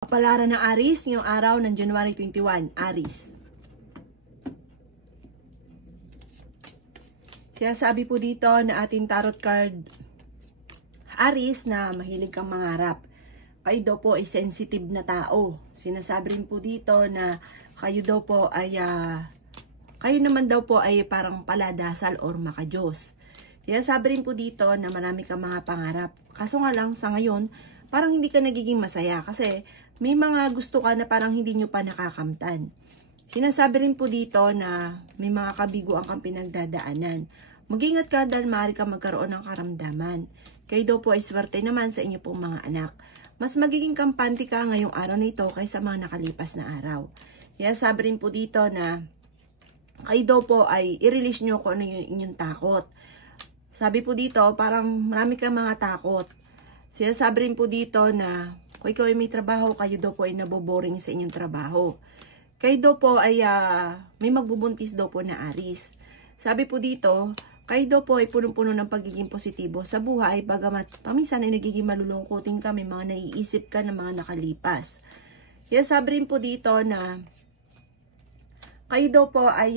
Kapalaran ng Aries, ngayong araw ng January 21, Aries. Kaya sabi po dito na ating tarot card, Aries, na mahilig kang mangarap. Kayo daw po ay sensitive na tao. Sinasabi rin po dito na kayo daw po ay, kayo naman daw po ay parang paladasal or makajos. Kaya sabi rin po dito na marami kang mga pangarap. Kaso nga lang sa ngayon, parang hindi ka nagiging masaya kasi may mga gusto ka na parang hindi nyo pa nakakamtan. Sinasabi rin po dito na may mga kabiguan kang pinagdadaanan. Mag-ingat ka dahil maaari ka magkaroon ng karamdaman. Kayo daw po ay swerte naman sa inyo pong mga anak. Mas magiging kampante ka ngayong araw na ito kaysa mga nakalipas na araw. Kaya sabi rin po dito na kayo daw po ay i-release nyo kung ano yung inyong takot. Sabi po dito, parang marami kang mga takot. Sinasabi rin po dito na kung ikaw ay may trabaho, kayo daw po ay naboboring sa inyong trabaho. Kayo daw po ay may magbubuntis daw po na Aries. Sabi po dito, kayo daw po ay punong-puno ng pagiging positibo sa buhay, bagamat paminsan ay nagiging malulungkutin ka, may mga naiisip ka ng mga nakalipas. Kaya sabi rin po dito na kayo daw po ay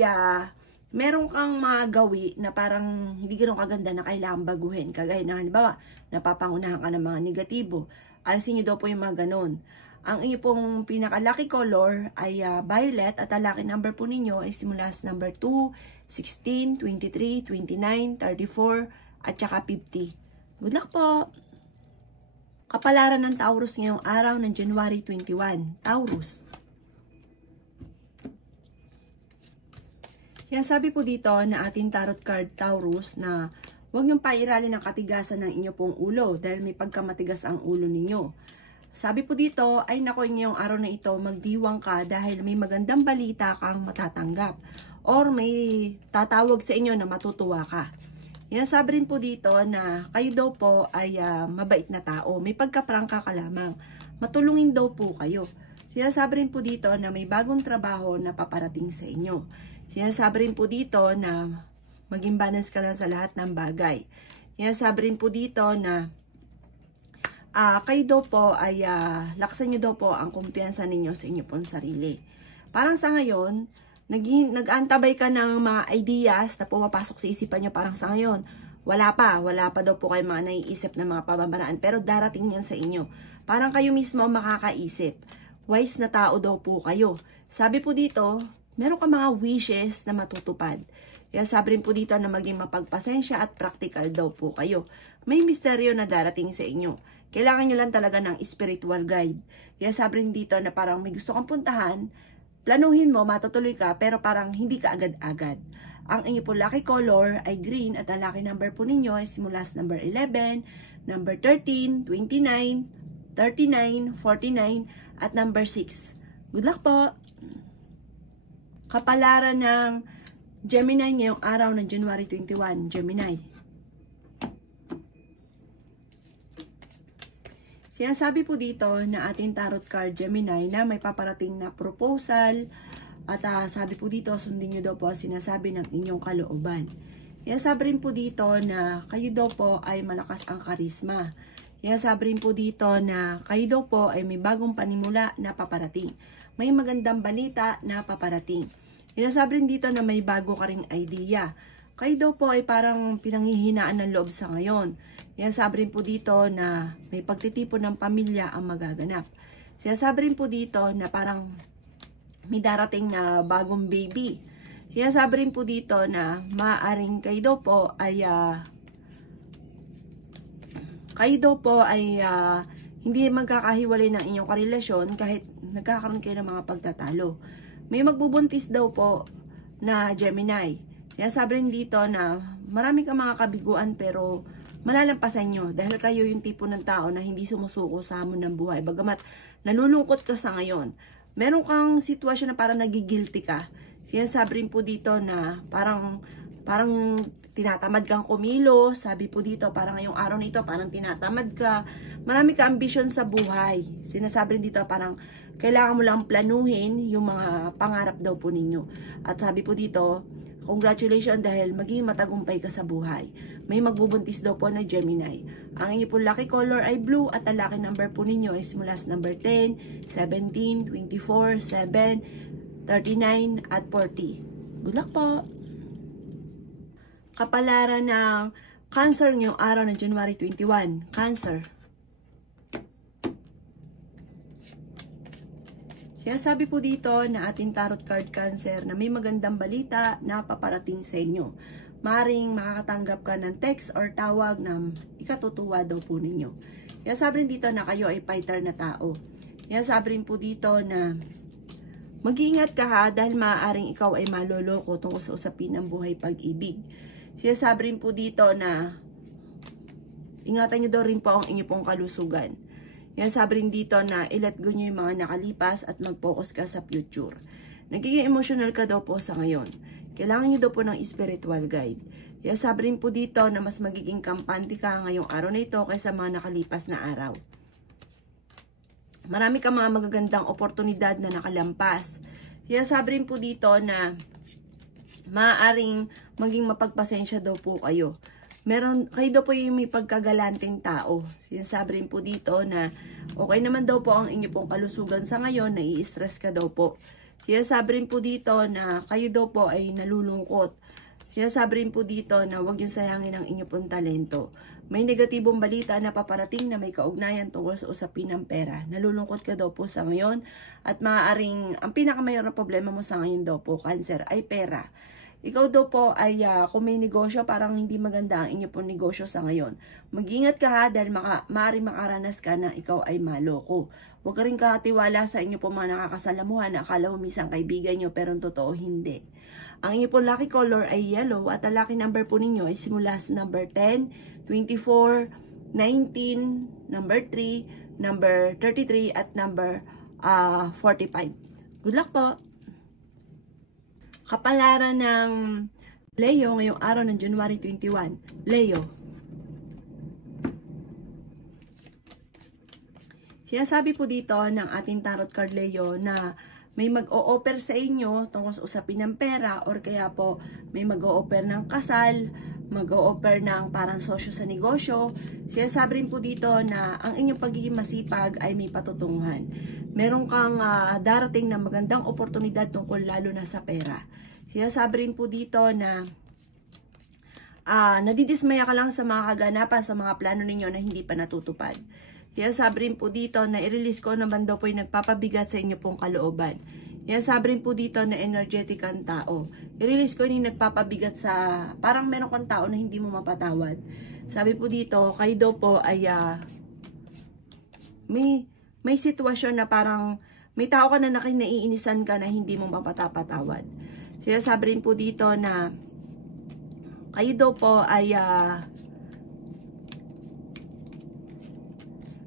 meron kang mga gawi na parang hindi gano'ng kaganda na kailangan baguhin. Kagaya na halimbawa, napapangunahan ka ng mga negatibo. Alisin nyo daw po yung mga ganon. Ang inyo pong pinaka-lucky color ay violet at ang lucky number po ninyo ay simula sa number 2, 16, 23, 29, 34 at saka 50. Good luck po! Kapalaran ng Taurus ngayong araw ng January 21. Taurus. Kaya sabi po dito na ating tarot card Taurus na huwag niyong pairalin ang katigasan ng inyo pong ulo dahil may pagkamatigas ang ulo ninyo. Sabi po dito, ay nako, ngayong araw na ito, magdiwang ka dahil may magandang balita kang matatanggap or may tatawag sa inyo na matutuwa ka. Yan, sabi rin po dito na kayo daw po ay mabait na tao, may pagkaprangka ka lamang, matulungin daw po kayo. Sinasabi rin po dito na may bagong trabaho na paparating sa inyo. Sinasabi rin po dito na maging balance ka lang sa lahat ng bagay. Sinasabi rin po dito na kayo daw po ay laksan nyo daw po ang kumpiyansa ninyo sa inyo pong sarili. Parang sa ngayon, nag-antabay ka ng mga ideas na pumapasok sa isipan nyo. Parang sa ngayon, wala pa daw po kayo mga naiisip na mga pamamaraan, pero darating yan sa inyo. Parang kayo mismo makakaisip. Wise na tao daw po kayo. Sabi po dito, meron ka mga wishes na matutupad. Kaya sabi rin po dito na maging mapagpasensya at practical daw po kayo. May misteryo na darating sa inyo. Kailangan nyo lang talaga ng spiritual guide. Kaya sabi rin dito na parang may gusto kang puntahan, planuhin mo, matutuloy ka, pero parang hindi ka agad-agad. Ang inyo po lucky color ay green at ang lucky number po ninyo ay simula sa number 11, number 13, 29, 39, 49, at number 6. Good luck po! Kapalaran ng Gemini ngayong araw ng January 21, Gemini. Sinasabi po dito na ating tarot card Gemini na may paparating na proposal at sabi po dito sundin nyo daw po sinasabi ng inyong kalooban. Sinasabi rin po dito na kayo daw po ay malakas ang karisma. Sinasabi rin po dito na kayo daw po ay may bagong panimula na paparating. May magandang balita na paparating. Sinasabi rin dito na may bago ka ring idea. Kayo daw po ay parang pinanghihinaan ng loob sa ngayon. Sinasabi rin po dito na may pagtitipon ng pamilya ang magaganap. Sinasabi rin po dito na parang may darating na bagong baby. Sinasabi rin po dito na maaaring kayo daw po ay hindi magkakahiwalay ng inyong karelasyon kahit nagkakaroon kayo ng mga pagtatalo. May magbubuntis daw po na Gemini. Sinasabi rin dito na marami kang mga kabiguan pero malalampasan nyo dahil kayo yung tipo ng tao na hindi sumusuko sa hamon ng buhay. Bagamat nalulungkot ka sa ngayon, meron kang sitwasyon na parang nagigilty ka. Sinasabi rin po dito na parang tinatamad kang kumilos. Sabi po dito, parang ngayong araw na ito, parang tinatamad ka. Marami ka ambisyon sa buhay. Sinasabi rin dito, parang kailangan mo lang planuhin yung mga pangarap daw po ninyo. At sabi po dito, Congratulations dahil magiging matagumpay ka sa buhay. May magbubuntis daw po na Gemini. Ang inyo po lucky color ay blue at ang lucky number po ninyo ay simula sa number 10, 17, 24, 7, 39 at 40. Good luck po! Kapalaran ng Cancer ngayong araw ng January 21. Cancer. Sinasabi po dito na ating tarot card Cancer na may magandang balita na paparating sa inyo. Maring makakatanggap ka ng text or tawag na ikatutuwa daw po ninyo. Sinasabi rin dito na kayo ay fighter na tao. Sinasabi rin po dito na mag-iingat ka ha dahil maaaring ikaw ay maloloko tungkol sa usapin ng buhay pag-ibig. Sinasabi rin po dito na ingatan nyo daw rin po ang inyo pong kalusugan. Sinasabi rin dito na i-let go nyo yung mga nakalipas at mag-focus ka sa future. Nagiging emotional ka daw po sa ngayon. Kailangan nyo daw po ng spiritual guide. Sinasabi rin po dito na mas magiging kampante ka ngayong araw na ito kaysa mga nakalipas na araw. Marami kang mga magagandang oportunidad na nakalampas. Sinasabi rin po dito na maaaring maging mapagpasensya daw po kayo. Kayo daw po yung may pagkagalanting tao. Sinasabi rin po dito na okay naman daw po ang inyo pong kalusugan sa ngayon, nai-stress ka daw po. Sinasabi rin po dito na kayo daw po ay nalulungkot. Sinasabi rin po dito na huwag yung sayangin ang inyo pong talento. May negatibong balita na paparating na may kaugnayan tungkol sa usapin ng pera. Nalulungkot ka daw po sa ngayon at maaaring ang pinakamayor na problema mo sa ngayon daw po, Cancer, ay pera. Ikaw daw po ay kung may negosyo, parang hindi maganda ang inyo pong negosyo sa ngayon. Mag-ingat ka ha dahil maaaring makaranas ka na ikaw ay maloko. Huwag ka rin katiwala sa inyo pong mga nakakasalamuhan na akala mo minsan kaibigan nyo pero totoo hindi. Ang inyo pong lucky color ay yellow at ang lucky number po ninyo ay simula sa number 10, 24, 19, number 3, number 33 at number 45. Good luck po! Kapalaran ng Leo ngayong araw ng January 21. Leo. Sinasabi po dito ng ating tarot card Leo na may mag-o-offer sa inyo tungkol sa usapin ng pera or kaya po may mag-o-offer ng kasal, mag-o-offer ng parang sosyo sa negosyo. Sinasabi rin po dito na ang inyong pagiging masipag ay may patutunguhan. Meron kang darating na magandang oportunidad tungkol lalo na sa pera. Sinasabi rin po dito na nadidismaya ka lang sa mga kaganapan, sa mga plano ninyo na hindi pa natutupad. Sinasabi rin po dito na i-release ko naman daw po yung nagpapabigat sa inyo pong kalooban. Sinasabi rin po dito na energetic ang tao. I-release ko yung nagpapabigat sa parang meron kang tao na hindi mo mapatawad. Sabi po dito, kayo daw po ay may sitwasyon na parang may tao ka na naiinisan ka na hindi mo mapatapatawad. Sinasabi rin po dito na kayo daw po ay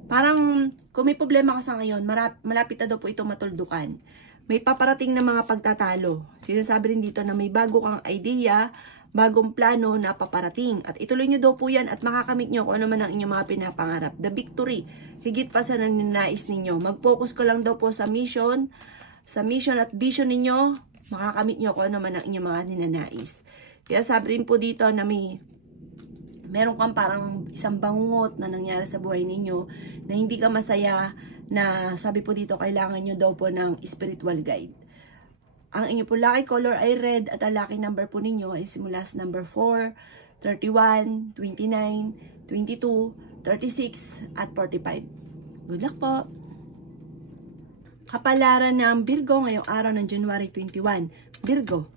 parang kung may problema ka sa ngayon, malapit na daw po ito matuldukan. May paparating na mga pagtatalo. Sinasabi rin dito na may bago kang idea, bagong plano na paparating. At ituloy nyo daw po yan at makakamit nyo kung ano man ang inyong mga pinapangarap. The victory, higit pa sa naninais ninyo. Mag-focus ko lang daw po sa mission at vision ninyo, makakamit nyo kung ano man ang inyong mga ninanais. Kaya sabi rin po dito na meron kang parang isang bangungot na nangyari sa buhay ninyo na hindi ka masaya, na sabi po dito kailangan nyo daw po ng spiritual guide. Ang inyo po lucky color ay red at ang lucky number po ninyo ay simula sa number 4, 31, 29, 22, 36 at 45. Good luck po! Kapalaran ng Virgo ngayong araw ng January 21. Virgo.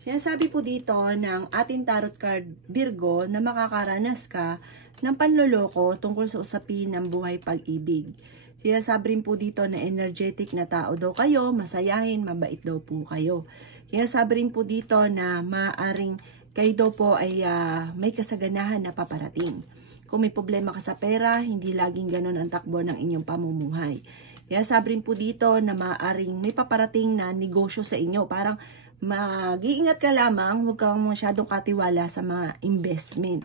Sinasabi po dito ng ating tarot card Virgo na makakaranas ka ng panloloko tungkol sa usapin ng buhay pag-ibig. Sinasabi rin po dito na energetic na tao daw kayo, masayahin, mabait daw po kayo. Sinasabi rin po dito na maaaring kayo daw po ay may kasaganahan na paparating. Kung may problema ka sa pera, hindi laging ganun ang takbo ng inyong pamumuhay. Sinasabi rin po dito na maaaring may paparating na negosyo sa inyo. Parang mag-iingat ka lamang, huwag kang masyadong katiwala sa mga investment.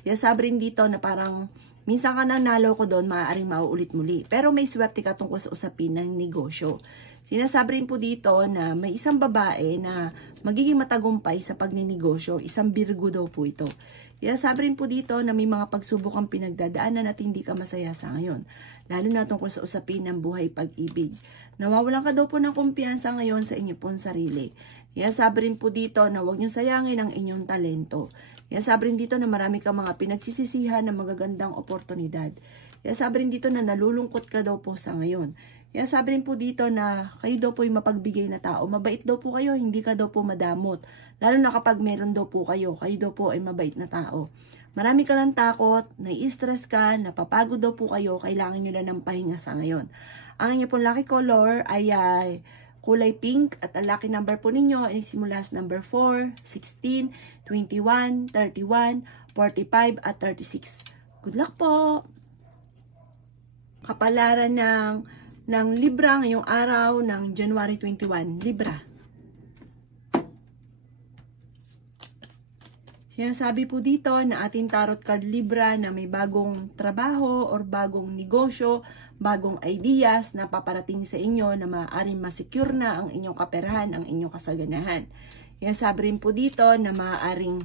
Sabi rin dito na parang minsan ka nanalo ko doon, maaaring mauulit muli. Pero may swerte ka tungkol sa usapin ng negosyo. Sinasabi rin po dito na may isang babae na magiging matagumpay sa pagninegosyo. Isang Virgo daw po ito. Sabi rin po dito na may mga pagsubok ang pinagdadaanan at hindi ka masaya sa ngayon. Lalo na tungkol sa usapin ng buhay pag-ibig. Nawawalan ka daw po ng kumpiyansa ngayon sa inyo pong sarili. Sabi rin po dito na huwag niyo sayangin ang inyong talento. Sabi rin dito na marami ka mga pinagsisisihan ng magagandang oportunidad. Sabi rin dito na nalulungkot ka daw po sa ngayon. Sabi rin po dito na kayo daw po yung mapagbigay na tao. Mabait daw po kayo, hindi ka daw po madamot. Lalo na kapag meron daw po kayo daw po ay mabait na tao. Marami ka lang takot, nai-stress ka, napapagod daw po kayo, kailangan nyo na ng pahinga sa ngayon. Ang inyo pong lucky color ay kulay pink at ang lucky number po ninyo ay simula sa number 4, 16, 21, 31, 45 at 36. Good luck po! Kapalaran ng Libra ngayong araw ng January 21. Libra. Sinasabi po dito na ating tarot card Libra na may bagong trabaho or bagong negosyo, bagong ideas na paparating sa inyo na maaaring masecure na ang inyong kaperahan, ang inyong kasaganahan. Sinasabi rin po dito na maaaring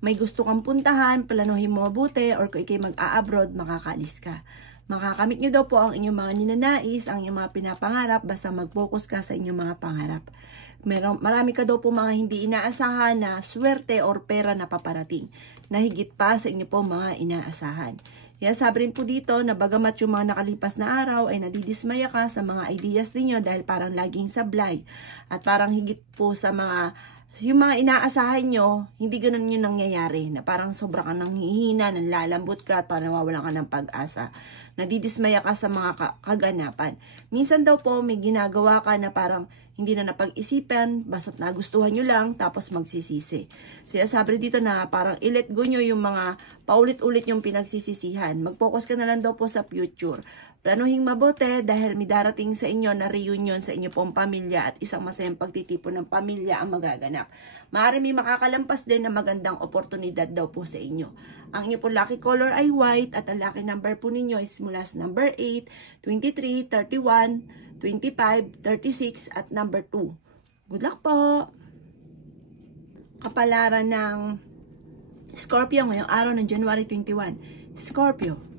may gusto kang puntahan, planuhin mo mabuti, or kung ikay mag-a-abroad, makakaalis ka. Makakamit nyo daw po ang inyong mga ninanais, ang inyong mga pinapangarap, basta mag-focus ka sa inyong mga pangarap. Marami ka daw po mga hindi inaasahan na swerte or pera na paparating, na higit pa sa inyo po mga inaasahan. Sabi rin po dito na bagamat yung mga nakalipas na araw ay nadidismaya ka sa mga ideas ninyo dahil parang laging sablay at parang higit po sa yung mga inaasahan nyo, hindi ganun yung nangyayari, na parang sobra ka nang hihina, nanlalambot ka, parang nawawalan ka ng pag-asa. Nadidismaya ka sa mga kaganapan. Minsan daw po may ginagawa ka na parang hindi na napag-isipan, basta't nagustuhan nyo lang, tapos magsisisi. Sabi dito na parang i-let go nyo yung mga paulit-ulit yung pinagsisisihan. Mag-focus ka na lang daw po sa future. Planuhin mabuti dahil may darating sa inyo na reunion sa inyo pong pamilya at isang masayang pagtitipon ng pamilya ang magaganap. Maaari may makakalampas din na magandang oportunidad daw po sa inyo. Ang inyo pong lucky color ay white at ang lucky number po ninyo is mula sa number 8, 23, 31, 25, 36 at number 2. Good luck po! Kapalaran ng Scorpio ngayong araw ng January 21. Scorpio.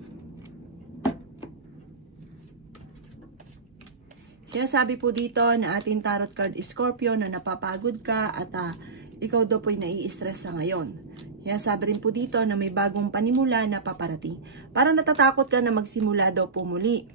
Sinasabi po dito na ating tarot card is Scorpio na napapagod ka at ikaw daw po'y nai-stress sa ngayon. Sabi rin po dito na may bagong panimula na paparating. Parang natatakot ka na magsimula daw po muli.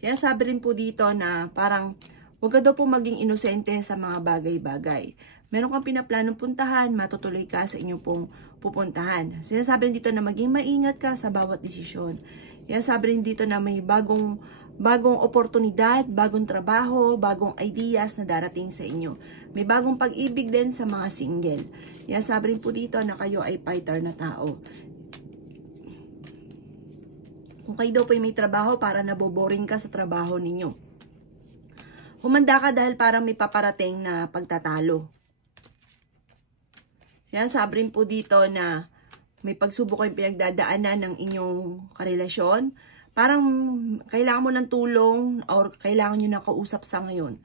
Sabi rin po dito na parang huwag ka daw po maging inosente sa mga bagay-bagay. Meron kang pinaplanong puntahan, matutuloy ka sa inyong pong pupuntahan. Sinasabi rin dito na maging maingat ka sa bawat desisyon. Sabi rin dito na may bagong oportunidad, bagong trabaho, bagong ideas na darating sa inyo. May bagong pag-ibig din sa mga single. Sabi rin po dito na kayo ay fighter na tao. Kung kayo daw po may trabaho, para naboboring ka sa trabaho ninyo. Humanda ka dahil parang may paparating na pagtatalo. Sabi rin po dito na may pagsubok kayong pinagdadaanan ng inyong karelasyon. Parang kailangan mo ng tulong or kailangan nyo na kausap sa ngayon.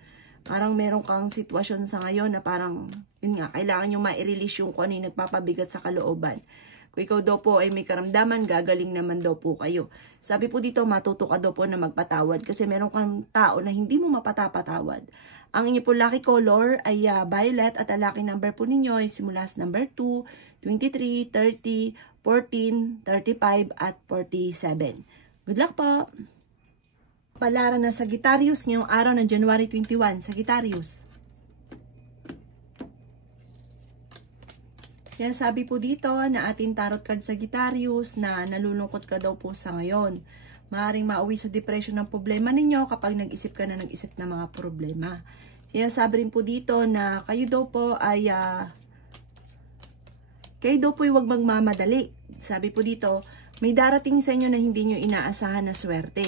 Parang meron kang sitwasyon sa ngayon na parang, yun nga, kailangan nyo ma-release yung kung ano yung nagpapabigat sa kalooban. Kung ikaw daw po ay may karamdaman, gagaling naman daw po kayo. Sabi po dito, matuto ka daw po na magpatawad kasi meron kang tao na hindi mo mapatapatawad. Ang inyo po lucky color ay violet at ang lucky number po ninyo ay simula sa number 2, 23, 30, 14, 35 at 47. Good luck po! Palaran na Sagittarius ngayong araw ng January 21. Sagittarius. Sabi po dito na ating tarot card Sagittarius na nalulungkot ka daw po sa ngayon. Maaaring mauwi sa depression ng problema ninyo kapag nag-isip ka na nag-isip ng mga problema. Sabi rin po dito na kayo daw po ay huwag magmamadali. Sabi po dito, may darating sa inyo na hindi nyo inaasahan na swerte.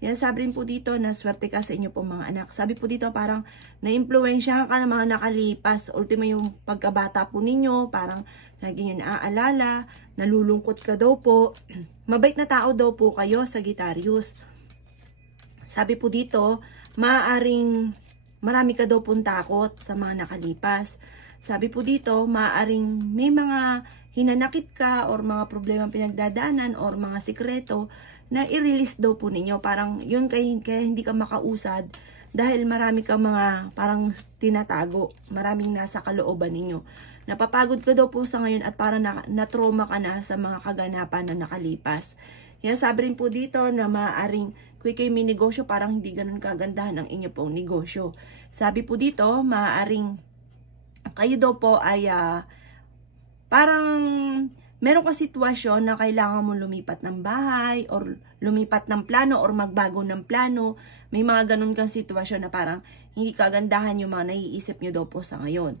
Sabi rin po dito na swerte ka sa inyo pong mga anak. Sabi po dito parang na-impluensyahan ka ng mga nakalipas. Ultimo yung pagkabata po ninyo, parang lagi nyo naaalala, nalulungkot ka daw po. Mabait na tao daw po kayo, Sagittarius. Sabi po dito, maaaring marami ka daw pong takot sa mga nakalipas. Sabi po dito, maaaring may mga hinanakit ka or mga problema pinagdadaanan or mga sikreto na i-release daw po ninyo. Parang yun kaya hindi ka makausad dahil marami ka mga parang tinatago, maraming nasa kalooban ninyo. Napapagod ka daw po sa ngayon at parang na-trauma ka na sa mga kaganapan na nakalipas. Yan, sabi rin po dito na maaaring kayo may negosyo, parang hindi ganun kagandahan ang inyo pong negosyo. Sabi po dito, maaaring kayo daw po ay parang meron ka sitwasyon na kailangan mo lumipat ng bahay or lumipat ng plano or magbago ng plano. May mga ganun kang sitwasyon na parang hindi kagandahan yung mga naiisip nyo daw po sa ngayon.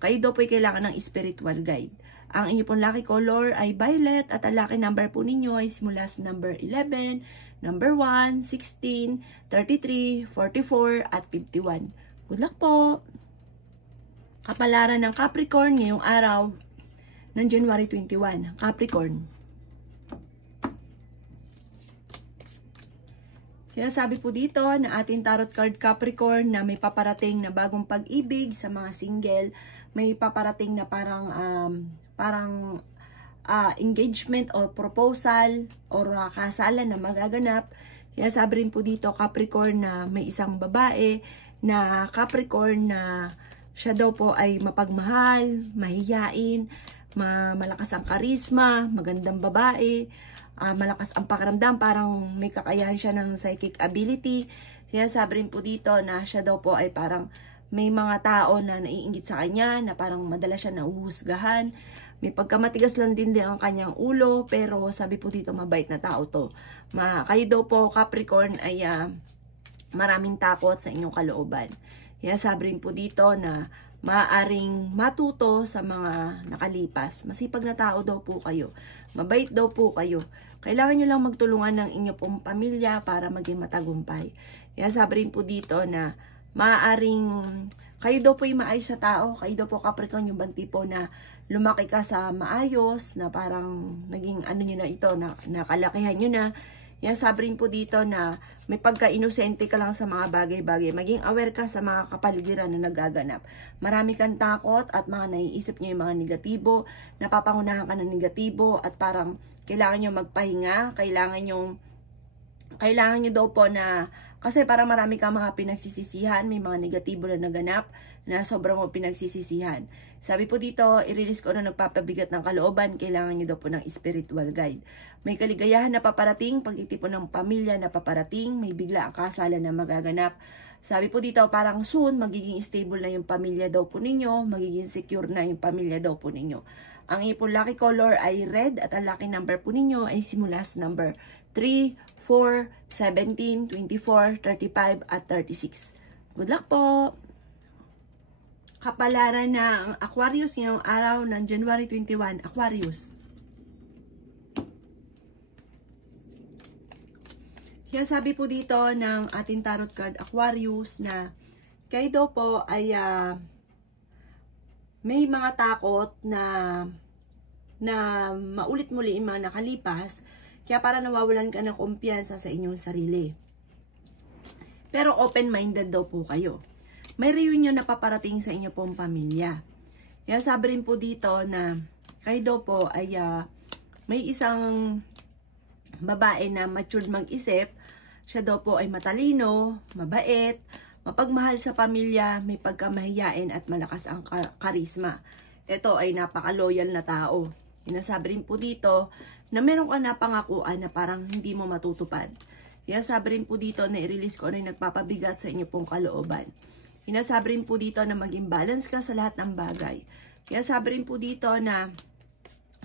Kayo daw po ay kailangan ng spiritual guide. Ang inyo pong lucky color ay violet at ang lucky number po ninyo ay simula sa number 11, number 1, 16, 33, 44 at 51. Good luck po! Kapalaran ng Capricorn ngayong araw ng January 21. Capricorn. Sinasabi po dito na ating tarot card Capricorn na may paparating na bagong pag-ibig sa mga single. May paparating na parang engagement or proposal or kasalan na magaganap. Sinasabi rin po dito Capricorn na may isang babae na Capricorn na siya daw po ay mapagmahal, mahiyain, malakas ang karisma, magandang babae, malakas ang pakiramdam, parang may kakayahan siya ng psychic ability. Sinasabi rin po dito na siya daw po ay parang may mga tao na naiinggit sa kanya, na parang madalas siya nauhusgahan. May pagkamatigas lang din ang kanyang ulo, pero sabi po dito mabait na tao to. Kayo daw po Capricorn ay maraming takot sa inyong kalooban. Sinasabi rin po dito na maaaring matuto sa mga nakalipas. Masipag na tao daw po kayo. Mabait daw po kayo. Kailangan nyo lang magtulungan ng inyo pong pamilya para maging matagumpay. Sinasabi rin po dito na maaaring kayo daw po yung maayos sa tao. Kayo daw po Capricorn yung bang tipo na lumaki ka sa maayos, na parang naging ano nyo na ito, na kalakihan nyo na. Yan, sabi rin po dito na may pagka-inosente ka lang sa mga bagay-bagay. Maging aware ka sa mga kapaligiran na nagaganap. Marami kang takot at mga naiisip nyo yung mga negatibo, napapangunahan ka ng negatibo at parang kailangan nyo magpahinga, kailangan nyo daw po na, kasi parang marami kang mga pinagsisisihan, may mga negatibo na naganap na sobrang mo pinagsisisihan. Sabi po dito, i-release ko na nagpapabigat ng kalooban, kailangan nyo daw po ng spiritual guide. May kaligayahan na paparating, pagtitipon ng pamilya na paparating, may bigla ang kasalan na magaganap. Sabi po dito, parang soon, magiging stable na yung pamilya daw po ninyo, magiging secure na yung pamilya daw po ninyo. Ang ipon lucky color ay red at ang lucky number po ninyo ay simula sa number 3, 4, 17, 24, 35 at 36. Good luck po! Kapalaran ng Aquarius ngayong araw ng January 21. Aquarius. Kaya sabi po dito ng ating tarot card Aquarius na kayo daw po ay may mga takot na maulit muli yung mga nakalipas, kaya para nawawalan ka ng kumpiyansa sa inyong sarili. Pero open-minded daw po kayo. May reunion na paparating sa inyo pong pamilya. Kaya sabi rin po dito na kayo daw po ay may isang babae na matured mag-isip. Siya daw po ay matalino, mabait, mapagmahal sa pamilya, may pagkamahiyain at malakas ang karisma. Ito ay napaka-loyal na tao. Sinasabi rin po dito na meron ka na pangakuan na parang hindi mo matutupad. Sinasabi rin po dito na i-release ko na yung nagpapabigat sa inyo pong kalooban. Sinasabi rin po dito na maging balance ka sa lahat ng bagay. Sinasabi rin po dito na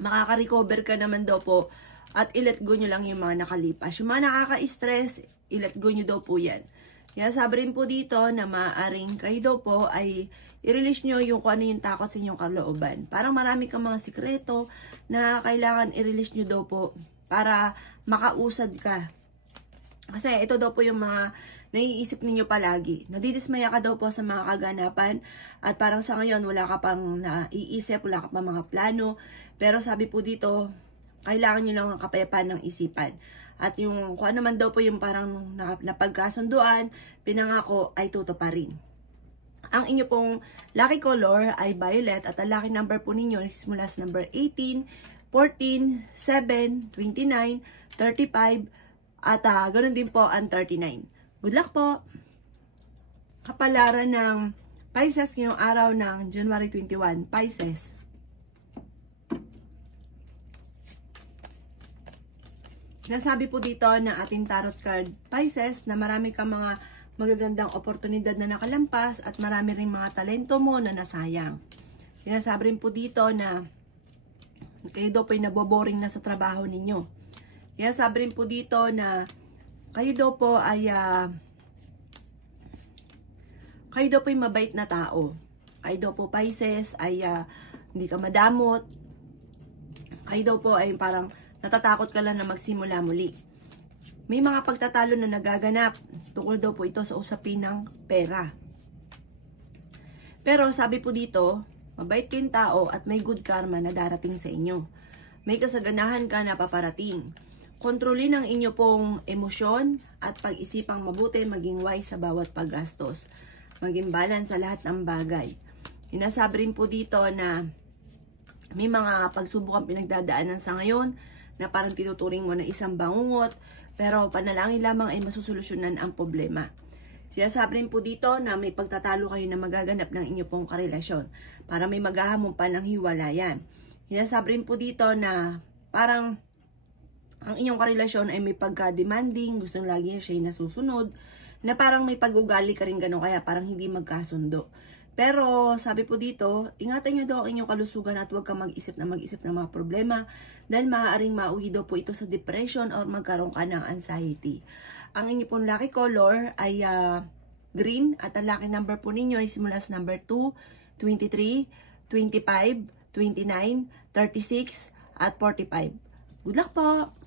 makaka-recover ka naman daw po at i-let go nyo lang yung mga nakalipas. Yung mga nakaka-stress, i-let go nyo daw po yan. Sinasabi rin po dito na maaaring kayo daw po ay i-release nyo yung kung ano yung takot sa inyong kalooban. Parang marami kang mga sikreto na kailangan i-release nyo daw po para makausad ka. Kasi ito daw po yung mga naiisip ninyo palagi. Nadidismaya ka daw po sa mga kaganapan at parang sa ngayon wala ka pang naiisip, wala ka pang mga plano. Pero sabi po dito, kailangan nyo lang ang kapayapaan ng isipan. At yung kung ano man daw po yung parang napagkasunduan, pinangako ay tutuparin. Ang inyo pong lucky color ay violet at ang lucky number po ninyo is mula sa number 18, 14, 7, 29, 35, at ganoon din po ang 39. Good luck po! Kapalaran ng Pisces ngayong araw ng January 21, Pisces. Nasabi po dito ng ating tarot card, Pisces, na marami kang mga magagandang oportunidad na nakalampas at marami ring mga talento mo na nasayang. Sinasabi rin po dito na kayo daw po ay naboboring na sa trabaho ninyo. Sinasabi rin po dito na kayo daw po ay mabait na tao. Kayo daw po, Pisces, ay hindi ka madamot. Kayo daw po ay parang natatakot ka lang na magsimula muli. May mga pagtatalo na nagaganap. Tungkol daw po ito sa usapin ng pera. Pero sabi po dito, mabait kayong tao at may good karma na darating sa inyo. May kasaganahan ka na paparating. Kontrolin ang inyo pong emosyon at pag-isipang mabuti, maging wise sa bawat paggastos. Maging balance sa lahat ng bagay. Sinasabi rin po dito na may mga pagsubok ang pinagdadaanan sa ngayon na parang tinuturing mo na isang bangungot, pero panalangin lamang ay masusolusyonan ang problema. Sinasabi rin po dito na may pagtatalo kayo na magaganap ng inyo pong karelasyon para may maghahamon pa ng hiwalayan. Sinasabi rin po dito na parang ang inyong karelasyon ay may pagka-demanding, gustong lagi siya nasusunod, na parang may pag-ugali ka rin gano'n kaya parang hindi magkasundo. Pero sabi po dito, ingatan nyo daw ang inyong kalusugan at huwag kang mag-isip ng mga problema dahil maaaring mauwi daw po ito sa depression or magkaroon ka ng anxiety. Ang inyong pong lucky color ay green at ang lucky number po ninyo ay simula sa number 2, 23, 25, 29, 36 at 45. Good luck po!